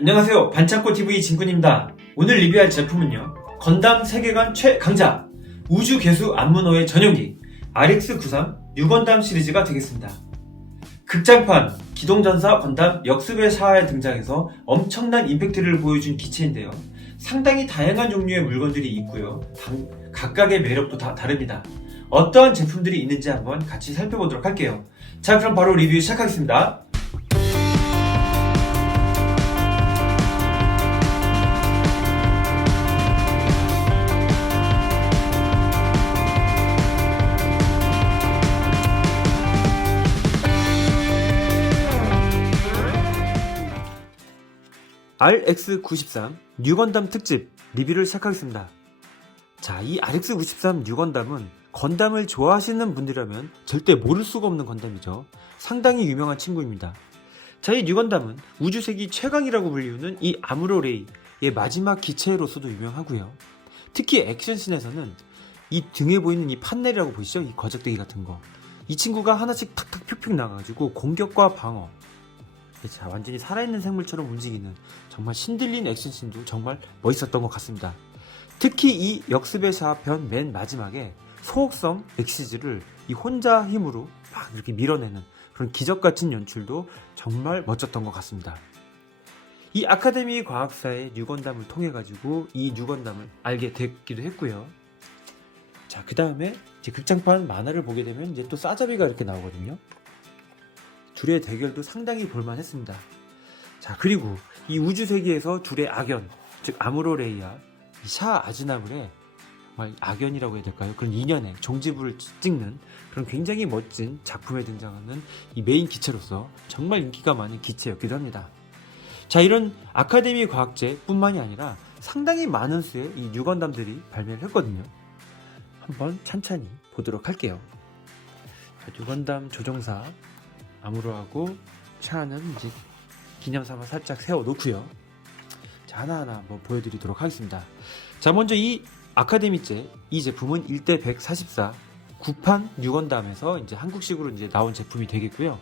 안녕하세요. 반창고TV 진군입니다. 오늘 리뷰할 제품은요. 건담 세계관 최강자 우주 개수 안문호의 전용기 RX93 유건담 시리즈가 되겠습니다. 극장판 기동전사 건담 역습의 샤에 등장해서 엄청난 임팩트를 보여준 기체인데요. 상당히 다양한 종류의 물건들이 있고요. 당- 각각의 매력도 다 다릅니다. 어떠한 제품들이 있는지 한번 같이 살펴보도록 할게요. 자, 그럼 바로 리뷰 시작하겠습니다. RX93 뉴건담 특집 리뷰를 시작하겠습니다. 자, 이 RX93 뉴건담은 건담을 좋아하시는 분들이라면 절대 모를 수가 없는 건담이죠. 상당히 유명한 친구입니다. 자, 이 뉴건담은 우주세기 최강이라고 불리우는 이 아무로레이의 마지막 기체로서도 유명하고요. 특히 액션씬에서는 이 등에 보이는 이 판넬이라고 보이시죠? 이 거적대기 같은 거. 이 친구가 하나씩 탁탁 픽픽 나가가지고 공격과 방어, 자, 완전히 살아있는 생물처럼 움직이는 정말 신들린 액션씬도 정말 멋있었던 것 같습니다. 특히 이 역습의 샤편 맨 마지막에 소옥성 엑시즈를 이 혼자 힘으로 막 이렇게 밀어내는 그런 기적 같은 연출도 정말 멋졌던 것 같습니다. 이 아카데미 과학사의 뉴건담을 통해 가지고 이 뉴건담을 알게 됐기도 했고요. 자, 그 다음에 이제 극장판 만화를 보게 되면 이제 또 싸잡이가 이렇게 나오거든요. 둘의 대결도 상당히 볼만했습니다. 자 그리고 이 우주 세계에서 둘의 악연, 즉 아무로레이와 이샤 아즈나블의 악연이라고 해야 될까요? 그런 인연의 종지부를 찍는 그런 굉장히 멋진 작품에 등장하는 이 메인 기체로서 정말 인기가 많은 기체였기도 합니다. 자 이런 아카데미 과학제뿐만이 아니라 상당히 많은 수의 이 뉴건담들이 발매를 했거든요. 한번 찬찬히 보도록 할게요. 자, 뉴건담 조종사 아무로하고 차는 이제 기념 삼아 살짝 세워 놓고요. 자, 하나하나 한번 보여드리도록 하겠습니다. 자, 먼저 이 아카데미제 이 제품은 1대 144 구판 6원담에서 이제 한국식으로 이제 나온 제품이 되겠고요.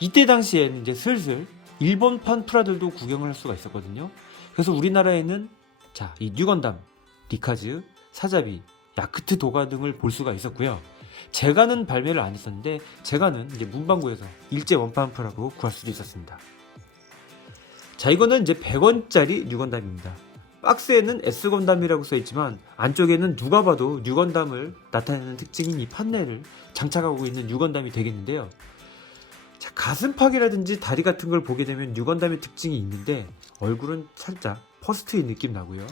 이때 당시에는 이제 슬슬 일본판 프라들도 구경을 할 수가 있었거든요. 그래서 우리나라에는 자, 이 뉴건담, 리카즈, 사자비, 야크트 도가 등을 볼 수가 있었고요. 제가는 발매를 안 했었는데 제가는 이제 문방구에서 일제 원판프라고 구할 수도 있었습니다. 자 이거는 이제 100원짜리 뉴건담입니다. 박스에는 S건담이라고 써있지만 안쪽에는 누가 봐도 뉴건담을 나타내는 특징인 이 판넬을 장착하고 있는 뉴건담이 되겠는데요. 자 가슴팍이라든지 다리 같은 걸 보게 되면 뉴건담의 특징이 있는데 얼굴은 살짝 퍼스트의 느낌 나고요.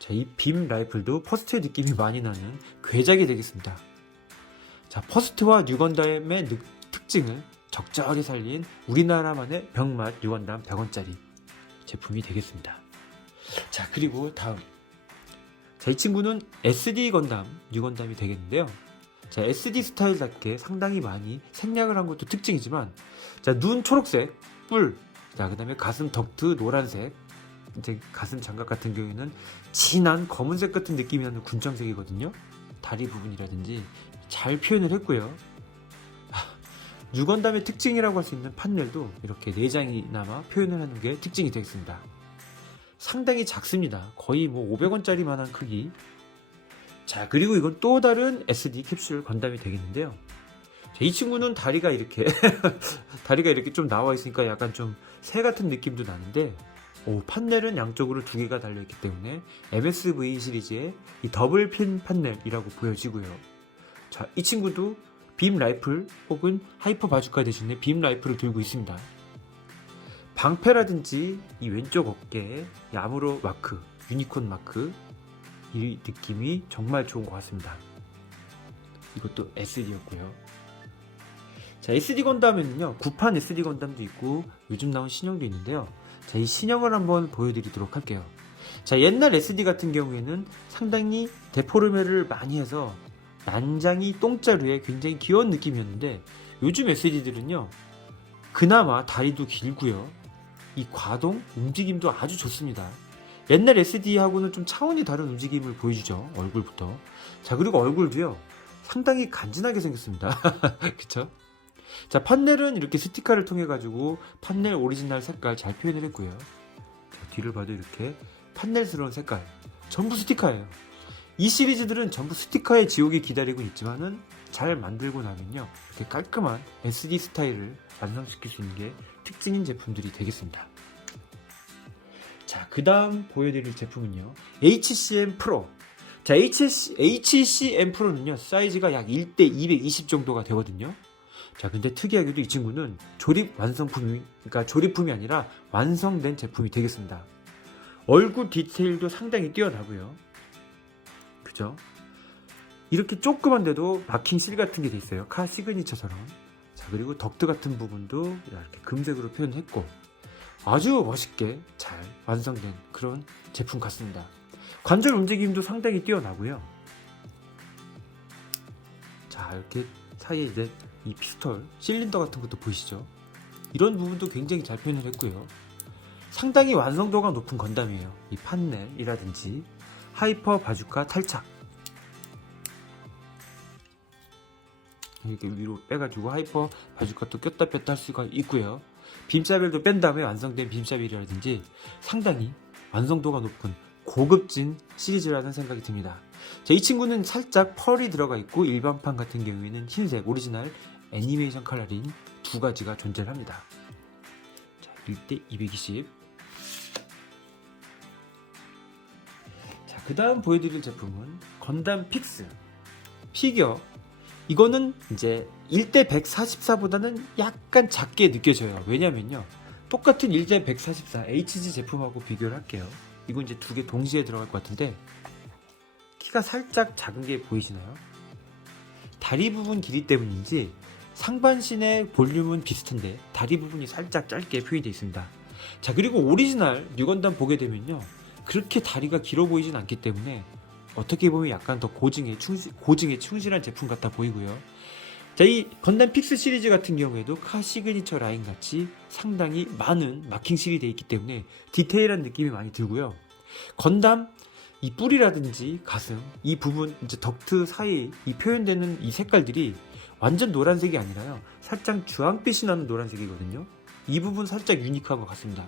자 이 빔 라이플도 퍼스트의 느낌이 많이 나는 괴작이 되겠습니다. 자, 퍼스트와 뉴건담의 느- 특징을 적절하게 살린 우리나라만의 병맛 뉴건담 100원짜리 제품이 되겠습니다. 자, 그리고 다음. 자, 이 친구는 SD 건담 뉴건담이 되겠는데요. 자, SD 스타일답게 상당히 많이 생략을 한 것도 특징이지만, 자, 눈 초록색, 뿔, 자, 그 다음에 가슴 덕트 노란색, 이제 가슴 장갑 같은 경우에는 진한 검은색 같은 느낌이 나는 군청색이거든요. 다리 부분이라든지 잘 표현을 했고요. 유건담의 특징이라고 할 수 있는 판넬도 이렇게 4장이나마 표현을 하는 게 특징이 되겠습니다. 상당히 작습니다. 거의 뭐 500원짜리 만한 크기. 자, 그리고 이건 또 다른 SD 캡슐 건담이 되겠는데요. 자, 이 친구는 다리가 이렇게, 다리가 이렇게 좀 나와 있으니까 약간 좀 새 같은 느낌도 나는데, 오, 판넬은 양쪽으로 두 개가 달려있기 때문에 MSV 시리즈의 이 더블 핀 판넬이라고 보여지고요. 자, 이 친구도 빔 라이플 혹은 하이퍼 바주카 대신에 빔 라이플을 들고 있습니다. 방패라든지 이 왼쪽 어깨에 야무로 마크, 유니콘 마크 이 느낌이 정말 좋은 것 같습니다. 이것도 SD였고요. 자, SD 건담에는요, 구판 SD 건담도 있고 요즘 나온 신형도 있는데요. 자, 이 신형을 한번 보여드리도록 할게요. 자, 옛날 SD 같은 경우에는 상당히 데포르메를 많이 해서 난장이 똥자루에 굉장히 귀여운 느낌이었는데 요즘 SD들은요 그나마 다리도 길고요. 이 과동 움직임도 아주 좋습니다. 옛날 SD하고는 좀 차원이 다른 움직임을 보여주죠 얼굴부터. 자 그리고 얼굴도요 상당히 간지나게 생겼습니다. 그쵸? 자 판넬은 이렇게 스티커를 통해 가지고 판넬 오리지널 색깔 잘 표현을 했고요. 뒤를 봐도 이렇게 판넬스러운 색깔. 전부 스티커예요. 이 시리즈들은 전부 스티커의 지옥이 기다리고 있지만은 잘 만들고 나면요 이렇게 깔끔한 SD 스타일을 완성시킬 수 있는 게 특징인 제품들이 되겠습니다. 자, 그 다음 보여드릴 제품은요 HCM 프로. 자, HC, HCM 프로는요 사이즈가 약 1대 220 정도가 되거든요. 자, 근데 특이하게도 이 친구는 조립 완성품이, 그러니까 조립품이 아니라 완성된 제품이 되겠습니다. 얼굴 디테일도 상당히 뛰어나고요. 그죠? 이렇게 조그만데도 마킹 실 같은 게 돼 있어요. 카 시그니처처럼. 자, 그리고 덕트 같은 부분도 이렇게 금색으로 표현했고, 아주 멋있게 잘 완성된 그런 제품 같습니다. 관절 움직임도 상당히 뛰어나고요. 자, 이렇게 사이에 이제 이 피스톨, 실린더 같은 것도 보이시죠? 이런 부분도 굉장히 잘 표현을 했고요. 상당히 완성도가 높은 건담이에요. 이 판넬이라든지 하이퍼 바주카 탈착 이렇게 위로 빼가지고 하이퍼 바주카도 꼈다 뺐다 할 수가 있고요. 빔사벨도 뺀 다음에 완성된 빔사벨이라든지 상당히 완성도가 높은 고급진 시리즈라는 생각이 듭니다. 자, 이 친구는 살짝 펄이 들어가 있고 일반판 같은 경우에는 흰색 오리지널 애니메이션 컬러링 두 가지가 존재합니다. 자, 1대 220. 그 다음 보여드릴 제품은 건담 픽스 피규어. 이거는 이제 1대 144보다는 약간 작게 느껴져요. 왜냐면요. 똑같은 1대 144 HG 제품하고 비교를 할게요. 이건 이제 두 개 동시에 들어갈 것 같은데 키가 살짝 작은 게 보이시나요? 다리 부분 길이 때문인지 상반신의 볼륨은 비슷한데 다리 부분이 살짝 짧게 표현되어 있습니다. 자 그리고 오리지널 뉴건담 보게 되면요 그렇게 다리가 길어 보이진 않기 때문에 어떻게 보면 약간 더 고증에 충실, 고증에 충실한 제품 같아 보이고요. 자, 이 건담 픽스 시리즈 같은 경우에도 카 시그니처 라인 같이 상당히 많은 마킹실이 되어 있기 때문에 디테일한 느낌이 많이 들고요. 건담 이 뿔이라든지 가슴 이 부분 이제 덕트 사이 이 표현되는 이 색깔들이 완전 노란색이 아니라요. 살짝 주황빛이 나는 노란색이거든요. 이 부분 살짝 유니크한 것 같습니다.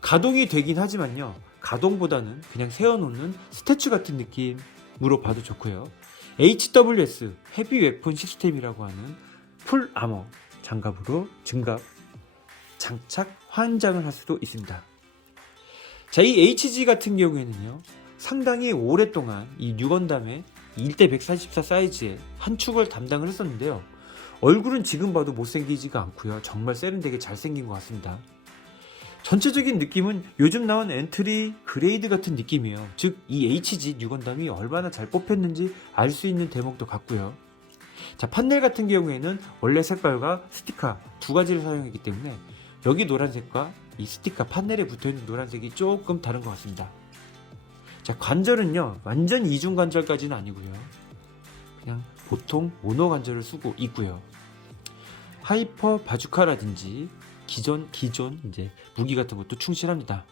가동이 되긴 하지만요. 가동보다는 그냥 세워놓는 스태츄 같은 느낌으로 봐도 좋고요. HWS 헤비 웨폰 시스템이라고 하는 풀 아머 장갑으로 증갑 장착 환장을 할 수도 있습니다. 자, 이 HG 같은 경우에는요. 상당히 오랫동안 이 뉴건담의 1대 144 사이즈의 한 축을 담당을 했었는데요. 얼굴은 지금 봐도 못생기지가 않고요. 정말 세련되게 잘생긴 것 같습니다. 전체적인 느낌은 요즘 나온 엔트리 그레이드 같은 느낌이에요. 즉, 이 HG 뉴건담이 얼마나 잘 뽑혔는지 알 수 있는 대목도 같고요. 자, 판넬 같은 경우에는 원래 색깔과 스티커 두 가지를 사용했기 때문에 여기 노란색과 이 스티커 판넬에 붙어있는 노란색이 조금 다른 것 같습니다. 자, 관절은요, 완전 이중 관절까지는 아니고요. 그냥 보통 모노 관절을 쓰고 있고요. 하이퍼 바주카라든지 기존 기존 이제 무기 같은 것도 충실합니다.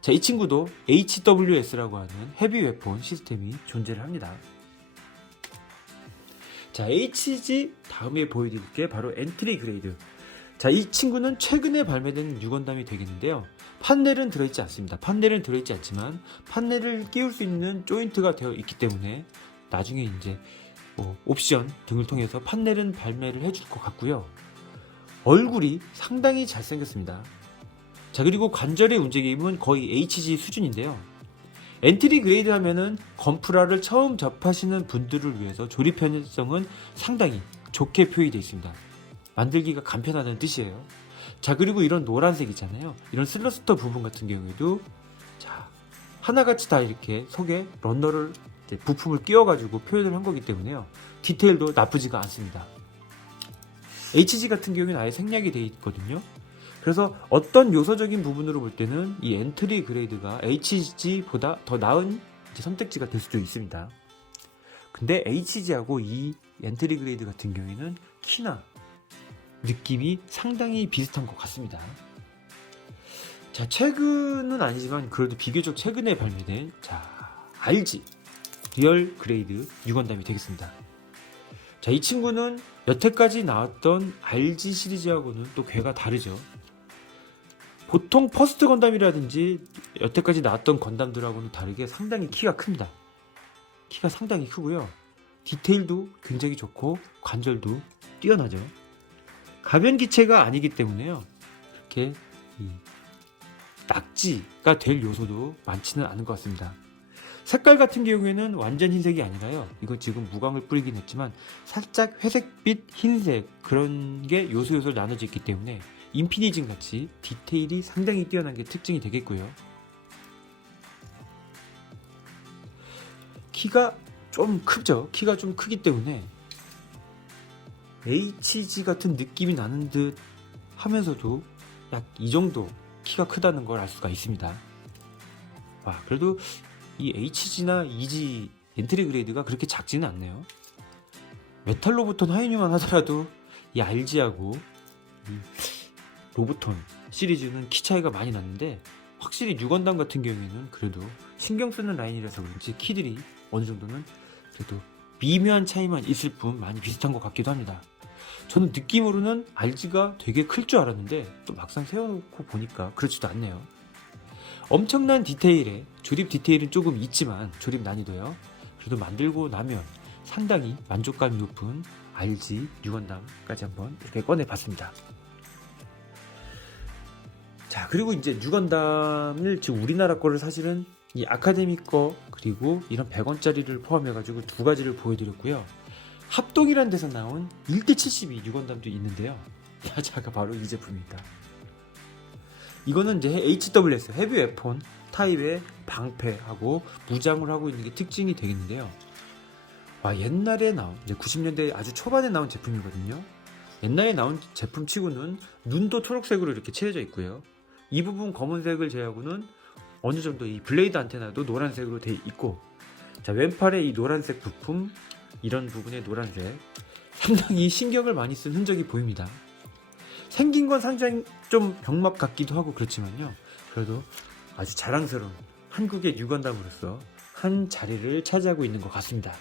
자, 이 친구도 HWS라고 하는 헤비 웨폰 시스템이 존재를 합니다. 자, HG 다음에 보여드릴 게 바로 엔트리 그레이드. 자, 이 친구는 최근에 발매된 유건담이 되겠는데요. 판넬은 들어있지 않습니다. 판넬은 들어있지 않지만 판넬을 끼울 수 있는 조인트가 되어 있기 때문에 나중에 이제 뭐 옵션 등을 통해서 판넬은 발매를 해줄 것 같고요. 얼굴이 상당히 잘생겼습니다. 자, 그리고 관절의 움직임은 거의 HG 수준인데요. 엔트리 그레이드 하면은 건프라를 처음 접하시는 분들을 위해서 조립 편의성은 상당히 좋게 표기되어 있습니다. 만들기가 간편하다는 뜻이에요. 자, 그리고 이런 노란색 있잖아요. 이런 슬러스터 부분 같은 경우에도 자, 하나같이 다 이렇게 속에 런너를 부품을 끼워가지고 표현을 한 거기 때문에요. 디테일도 나쁘지가 않습니다. HG 같은 경우에는 아예 생략이 되어 있거든요. 그래서 어떤 요소적인 부분으로 볼 때는 이 엔트리 그레이드가 HG보다 더 나은 선택지가 될 수도 있습니다. 근데 HG하고 이 엔트리 그레이드 같은 경우에는 키나 느낌이 상당히 비슷한 것 같습니다. 자, 최근은 아니지만 그래도 비교적 최근에 발매된 자, RG 리얼 그레이드 6원담이 되겠습니다. 자, 이 친구는 여태까지 나왔던 RG 시리즈하고는 또 괴가 다르죠. 보통 퍼스트 건담이라든지 여태까지 나왔던 건담들하고는 다르게 상당히 키가 큽니다. 키가 상당히 크고요. 디테일도 굉장히 좋고 관절도 뛰어나죠. 가변 기체가 아니기 때문에요. 그렇게 이 낙지가 될 요소도 많지는 않은 것 같습니다. 색깔 같은 경우에는 완전 흰색이 아니라요. 이거 지금 무광을 뿌리긴 했지만 살짝 회색빛 흰색 그런 게 요소 요소로 나눠져 있기 때문에 인피니즘 같이 디테일이 상당히 뛰어난 게 특징이 되겠고요. 키가 좀 크죠. 키가 좀 크기 때문에 HG 같은 느낌이 나는 듯 하면서도 약 이 정도 키가 크다는 걸 알 수가 있습니다. 와, 그래도 이 HG나 EG 엔트리 그레이드가 그렇게 작지는 않네요. 메탈로부톤 하이뉴만 하더라도 이 RG하고 이 로보톤 시리즈는 키 차이가 많이 났는데 확실히 뉴건담 같은 경우에는 그래도 신경 쓰는 라인이라서 그런지 키들이 어느 정도는 그래도 미묘한 차이만 있을 뿐 많이 비슷한 것 같기도 합니다. 저는 느낌으로는 RG가 되게 클 줄 알았는데 또 막상 세워놓고 보니까 그렇지도 않네요. 엄청난 디테일에 조립 디테일은 조금 있지만 조립 난이도요. 그래도 만들고 나면 상당히 만족감이 높은 RG 뉴건담까지 한번 이렇게 꺼내봤습니다. 자 그리고 이제 뉴건담을 지금 우리나라 거를 사실은 이 아카데미 거 그리고 이런 100원짜리를 포함해가지고 두 가지를 보여드렸고요. 합동이라는 데서 나온 1대72 뉴건담도 있는데요. 자가 바로 이 제품입니다. 이거는 이제 HWS 헤비 웨폰 타입의 방패하고 무장을 하고 있는 게 특징이 되겠는데요. 와 옛날에 나온 이제 90년대 아주 초반에 나온 제품이거든요. 옛날에 나온 제품 치고는 눈도 초록색으로 이렇게 칠해져 있고요. 이 부분 검은색을 제하고는 어느 정도 이 블레이드 안테나도 노란색으로 돼 있고 자 왼팔에 이 노란색 부품 이런 부분에 노란색 상당히 신경을 많이 쓴 흔적이 보입니다. 생긴 건 상당히 좀 병맛 같기도 하고 그렇지만요. 그래도 아주 자랑스러운 한국의 뉴건담으로서 한 자리를 차지하고 있는 것 같습니다.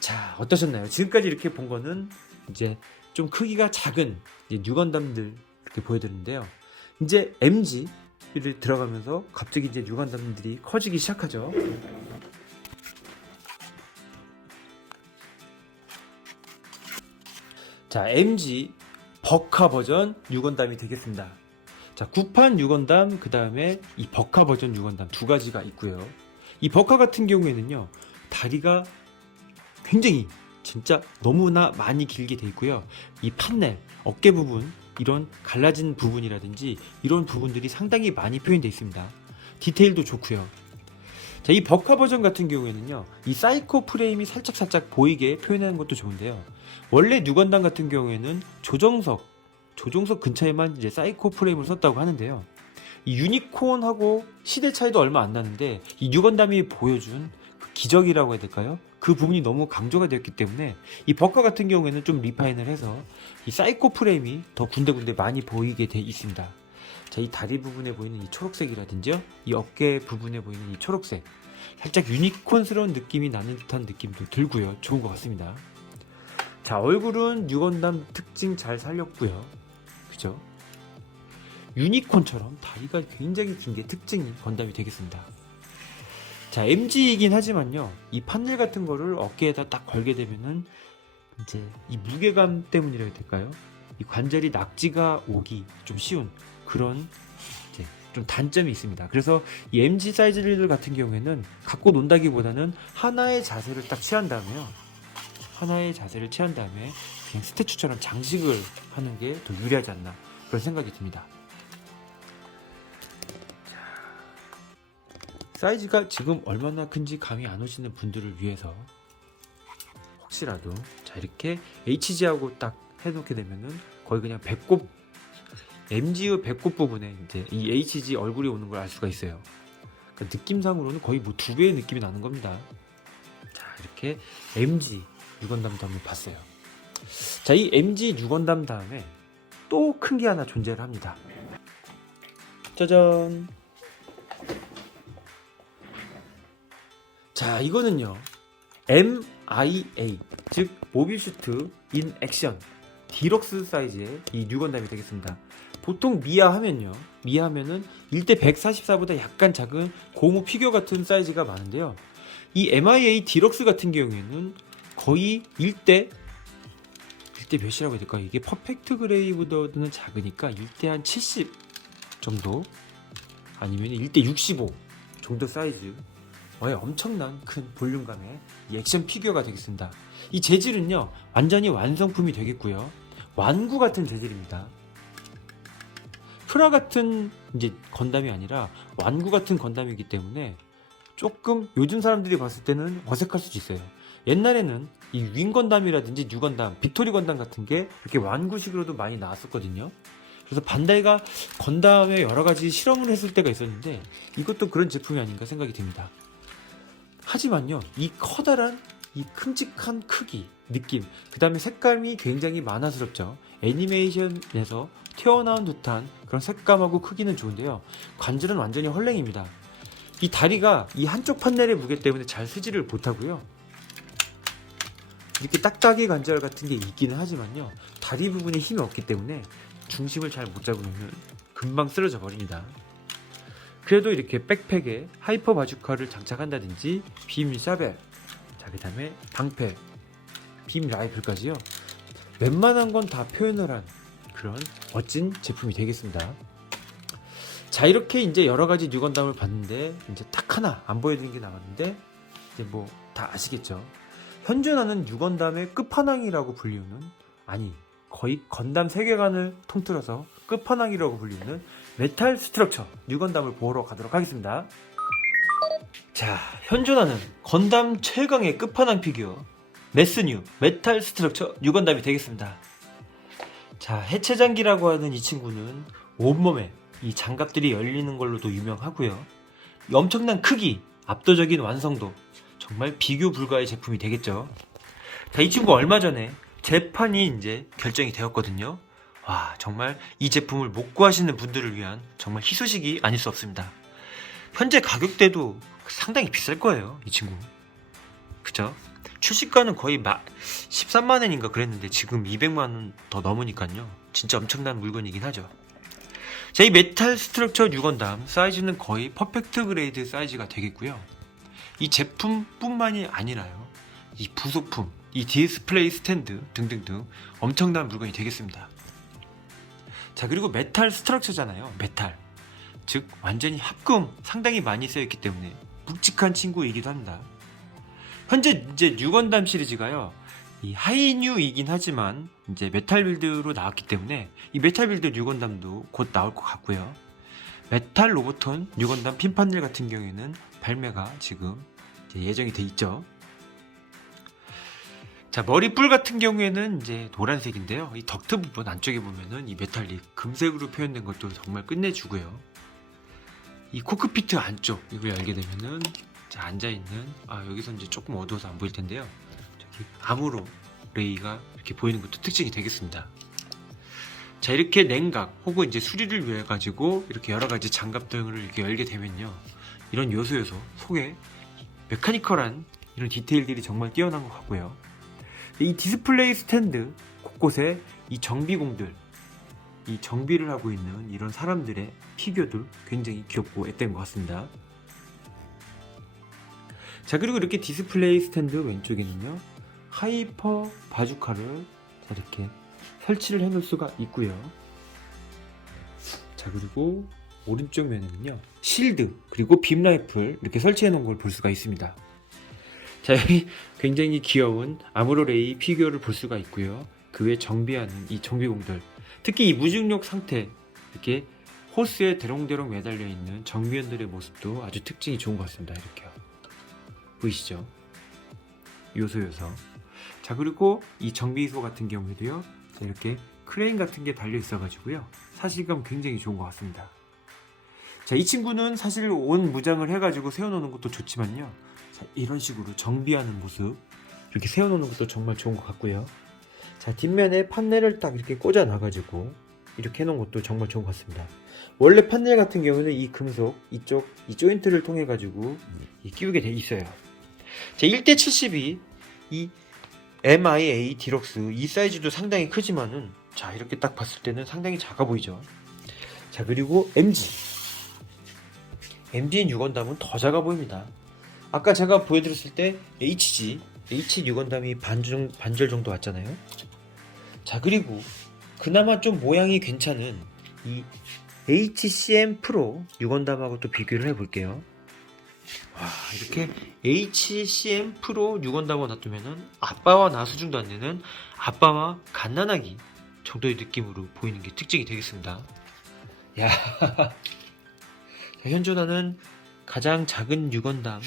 자, 어떠셨나요? 지금까지 이렇게 본 거는 이제 좀 크기가 작은 뉴건담들 이렇게 보여드렸는데요. 이제 MG를 들어가면서 갑자기 이제 뉴건담들이 커지기 시작하죠. 자, MG 버카 버전 6원담이 되겠습니다. 자, 구판 6원담, 그 다음에 이 버카 버전 6원담 두 가지가 있고요. 이 버카 같은 경우에는요, 다리가 굉장히 진짜 너무나 많이 길게 돼 있고요. 이 판넬, 어깨 부분, 이런 갈라진 부분이라든지 이런 부분들이 상당히 많이 표현되어 있습니다. 디테일도 좋고요. 자, 이 버카 버전 같은 경우에는요, 이 사이코 프레임이 살짝살짝 보이게 표현하는 것도 좋은데요. 원래 뉴건담 같은 경우에는 조정석, 조종석 근처에만 이제 사이코 프레임을 썼다고 하는데요. 이 유니콘하고 시대 차이도 얼마 안 나는데 이 뉴건담이 보여준 그 기적이라고 해야 될까요? 그 부분이 너무 강조가 되었기 때문에 이 버카 같은 경우에는 좀 리파인을 해서 이 사이코 프레임이 더 군데군데 많이 보이게 돼 있습니다. 자, 이 다리 부분에 보이는 이 초록색이라든지요. 이 어깨 부분에 보이는 이 초록색. 살짝 유니콘스러운 느낌이 나는 듯한 느낌도 들고요. 좋은 것 같습니다. 자, 얼굴은 유건담 특징 잘 살렸고요. 그죠? 유니콘처럼 다리가 굉장히 긴 게 특징인 건담이 되겠습니다. 자, MG이긴 하지만요. 이 판넬 같은 거를 어깨에다 딱 걸게 되면은 이제 이 무게감 때문이라 해야 될까요? 이 관절이 낙지가 오기 좀 쉬운 그런 이제 좀 단점이 있습니다. 그래서 이 MG 사이즈들 같은 경우에는 갖고 논다기보다는 하나의 자세를 딱 취한 다음에요. 하나의 자세를 취한 다음에 그냥 스태츄처럼 장식을 하는 게 더 유리하지 않나 그런 생각이 듭니다. 자, 사이즈가 지금 얼마나 큰지 감이 안 오시는 분들을 위해서 혹시라도 자 이렇게 HG하고 딱 해놓게 되면은 거의 그냥 배꼽 MG의 배꼽 부분에 이제 이 HG 얼굴이 오는 걸 알 수가 있어요. 그러니까 느낌상으로는 거의 뭐 두 배의 느낌이 나는 겁니다. 자 이렇게 MG 6원담도 한번 봤어요. 자, 이 MG 6원담 다음에 또 큰 게 하나 존재를 합니다. 짜잔. 자, 이거는요. MIA, 즉 모비슈트 인 액션 디럭스 사이즈의 이 6원담이 되겠습니다. 보통 미아 하면요. 미아 하면은 1대 144보다 약간 작은 고무 피규어 같은 사이즈가 많은데요. 이 MIA 디럭스 같은 경우에는 거의 1대 1대 몇이라고 해야 될까? 이게 퍼펙트 그레이보다는 작으니까 1대 한 70 정도 아니면 1대 65 정도 사이즈 어, 엄청난 큰 볼륨감의 이 액션 피규어가 되겠습니다. 이 재질은요 완전히 완성품이 되겠고요 완구 같은 재질입니다. 프라 같은 이제 건담이 아니라 완구 같은 건담이기 때문에 조금 요즘 사람들이 봤을 때는 어색할 수도 있어요. 옛날에는 이 윙 건담이라든지 뉴 건담, 빅토리 건담 같은 게 이렇게 완구식으로도 많이 나왔었거든요. 그래서 반다이가 건담에 여러 가지 실험을 했을 때가 있었는데 이것도 그런 제품이 아닌가 생각이 듭니다. 하지만요, 이 커다란 이 큼직한 크기, 느낌, 그 다음에 색감이 굉장히 만화스럽죠. 애니메이션에서 튀어나온 듯한 그런 색감하고 크기는 좋은데요. 관절은 완전히 헐랭입니다. 이 다리가 이 한쪽 판넬의 무게 때문에 잘 쓰지를 못하고요. 이렇게 딱딱이 관절 같은 게 있기는 하지만요. 다리 부분에 힘이 없기 때문에 중심을 잘 못 잡으면 금방 쓰러져 버립니다. 그래도 이렇게 백팩에 하이퍼 바주카를 장착한다든지 빔 샤벨, 자 그 다음에 방패, 빔 라이플까지요. 웬만한 건 다 표현을 한 그런 멋진 제품이 되겠습니다. 자 이렇게 이제 여러 가지 뉴건담을 봤는데 이제 딱 하나 안 보여드린 게 남았는데 이제 뭐 다 아시겠죠? 현존하는 뉴건담의 끝판왕이라고 불리우는 아니 거의 건담 세계관을 통틀어서 끝판왕이라고 불리우는 메탈 스트럭처 뉴건담을 보러 가도록 하겠습니다. 자 현존하는 건담 최강의 끝판왕 피규어 메스뉴 메탈 스트럭처 뉴건담이 되겠습니다. 자 해체장기라고 하는 이 친구는 온몸에 이 장갑들이 열리는 걸로도 유명하고요. 이 엄청난 크기, 압도적인 완성도, 정말 비교 불가의 제품이 되겠죠. 자, 이 친구 얼마 전에 재판이 이제 결정이 되었거든요. 와, 정말 이 제품을 못 구하시는 분들을 위한 정말 희소식이 아닐 수 없습니다. 현재 가격대도 상당히 비쌀 거예요, 이 친구. 그죠? 출시가는 거의 마, 13만 원인가 그랬는데 지금 200만 원 더 넘으니까요. 진짜 엄청난 물건이긴 하죠. 자, 이 메탈 스트럭처 뉴건담 사이즈는 거의 퍼펙트 그레이드 사이즈가 되겠고요. 이 제품뿐만이 아니라요. 이 부속품, 이 디스플레이 스탠드 등등등 엄청난 물건이 되겠습니다. 자, 그리고 메탈 스트럭처잖아요. 메탈. 즉 완전히 합금 상당히 많이 쓰여 있기 때문에 묵직한 친구이기도 합니다. 현재 이제 뉴건담 시리즈가요. 이 하이뉴이긴 하지만 이제 메탈 빌드로 나왔기 때문에 이 메탈 빌드 뉴건담도 곧 나올 것 같고요. 메탈 로보톤 뉴건담 핀판넬 같은 경우에는 발매가 지금 예정이 돼 있죠. 자 머리뿔 같은 경우에는 이제 노란색인데요. 이 덕트 부분 안쪽에 보면은 이 메탈이 금색으로 표현된 것도 정말 끝내주고요. 이 코크피트 안쪽 이걸 열게 되면은 자, 앉아 있는 아 여기서 이제 조금 어두워서 안 보일 텐데요. 저기 암으로 레이가 이렇게 보이는 것도 특징이 되겠습니다. 자 이렇게 냉각 혹은 이제 수리를 위해 가지고 이렇게 여러 가지 장갑 등을 이렇게 열게 되면요. 이런 요소 요소 속에 메카니컬한 이런 디테일들이 정말 뛰어난 것 같고요. 이 디스플레이 스탠드 곳곳에 이 정비공들 이 정비를 하고 있는 이런 사람들의 피규어들 굉장히 귀엽고 앳된 것 같습니다. 자 그리고 이렇게 디스플레이 스탠드 왼쪽에는요. 하이퍼 바주카를 자, 이렇게 설치를 해 놓을 수가 있고요. 자 그리고 오른쪽 면에는요 실드 그리고 빔 라이플 이렇게 설치해 놓은 걸 볼 수가 있습니다. 자 여기 굉장히 귀여운 아무로레이 피규어를 볼 수가 있고요. 그 외 정비하는 이 정비공들 특히 이 무중력 상태 이렇게 호스에 대롱대롱 매달려 있는 정비원들의 모습도 아주 특징이 좋은 것 같습니다. 이렇게요 보이시죠? 요소 요소. 자 그리고 이 정비소 같은 경우에도요 자, 이렇게 크레인 같은 게 달려 있어 가지고요. 사실감 굉장히 좋은 것 같습니다. 자 이 친구는 사실 온 무장을 해 가지고 세워놓는 것도 좋지만요. 자, 이런 식으로 정비하는 모습. 이렇게 세워놓는 것도 정말 좋은 것 같고요. 자 뒷면에 판넬을 딱 이렇게 꽂아 놔 가지고 이렇게 해놓은 것도 정말 좋은 것 같습니다. 원래 판넬 같은 경우는 이 금속 이쪽 이 조인트를 통해 가지고 끼우게 돼 있어요. 자 1대 72이 MIA 디럭스 이 사이즈도 상당히 크지만은 자 이렇게 딱 봤을 때는 상당히 작아 보이죠. 자 그리고 MG MG 뉴건담은 더 작아 보입니다. 아까 제가 보여드렸을 때 HG H 뉴건담이 반중, 반절 정도 왔잖아요. 자 그리고 그나마 좀 모양이 괜찮은 이 HCM 프로 뉴건담하고 또 비교를 해볼게요 와 이렇게 HCM 프로 뉴건담을 놔두면은 아빠와 나 수준도 안 되는 아빠와 갓난아기 정도의 느낌으로 보이는 게 특징이 되겠습니다. 야, 자, 현존하는 가장 작은 유건담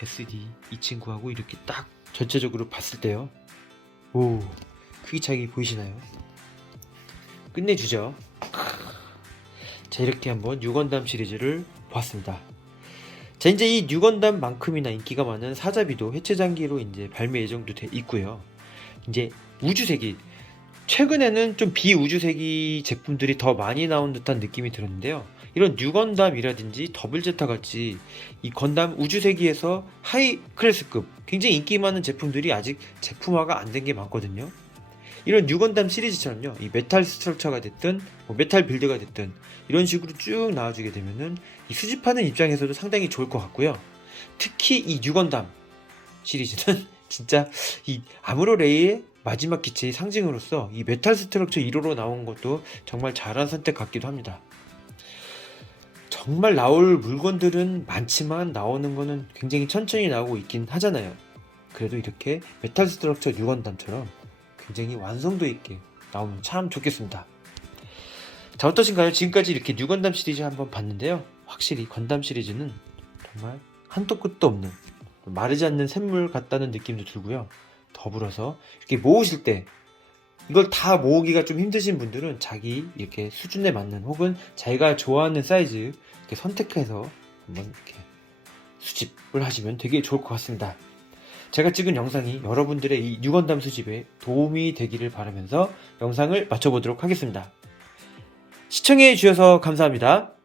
SD 이 친구하고 이렇게 딱 전체적으로 봤을 때요. 오, 크기 차이 보이시나요? 끝내주죠. 자, 이렇게 한번 유건담 시리즈를 보았습니다. 자, 이제 이 뉴건담만큼이나 인기가 많은 사자비도 해체 장기로 이제 발매 예정도 돼 있고요. 이제 우주세기 최근에는 좀 비우주세기 제품들이 더 많이 나온 듯한 느낌이 들었는데요. 이런 뉴건담이라든지 더블제타 같이 이 건담 우주세기에서 하이 클래스급 굉장히 인기 많은 제품들이 아직 제품화가 안 된 게 많거든요. 이런 뉴건담 시리즈처럼요, 이 메탈 스트럭처가 됐든 뭐 메탈 빌드가 됐든 이런 식으로 쭉 나와주게 되면은 이 수집하는 입장에서도 상당히 좋을 것 같고요. 특히 이 뉴건담 시리즈는 진짜 이 아무로 레이의 마지막 기체의 상징으로서 이 메탈 스트럭처 1호로 나온 것도 정말 잘한 선택 같기도 합니다. 정말 나올 물건들은 많지만 나오는 거는 굉장히 천천히 나오고 있긴 하잖아요. 그래도 이렇게 메탈 스트럭처 6원단처럼 굉장히 완성도 있게 나오면 참 좋겠습니다. 자 어떠신가요? 지금까지 이렇게 뉴건담 시리즈 한번 봤는데요. 확실히 건담 시리즈는 정말 한도 끝도 없는 마르지 않는 샘물 같다는 느낌도 들고요. 더불어서 이렇게 모으실 때 이걸 다 모으기가 좀 힘드신 분들은 자기 이렇게 수준에 맞는 혹은 자기가 좋아하는 사이즈 이렇게 선택해서 한번 이렇게 수집을 하시면 되게 좋을 것 같습니다. 제가 찍은 영상이 여러분들의 이 유건담 수집에 도움이 되기를 바라면서 영상을 마쳐보도록 하겠습니다. 시청해 주셔서 감사합니다.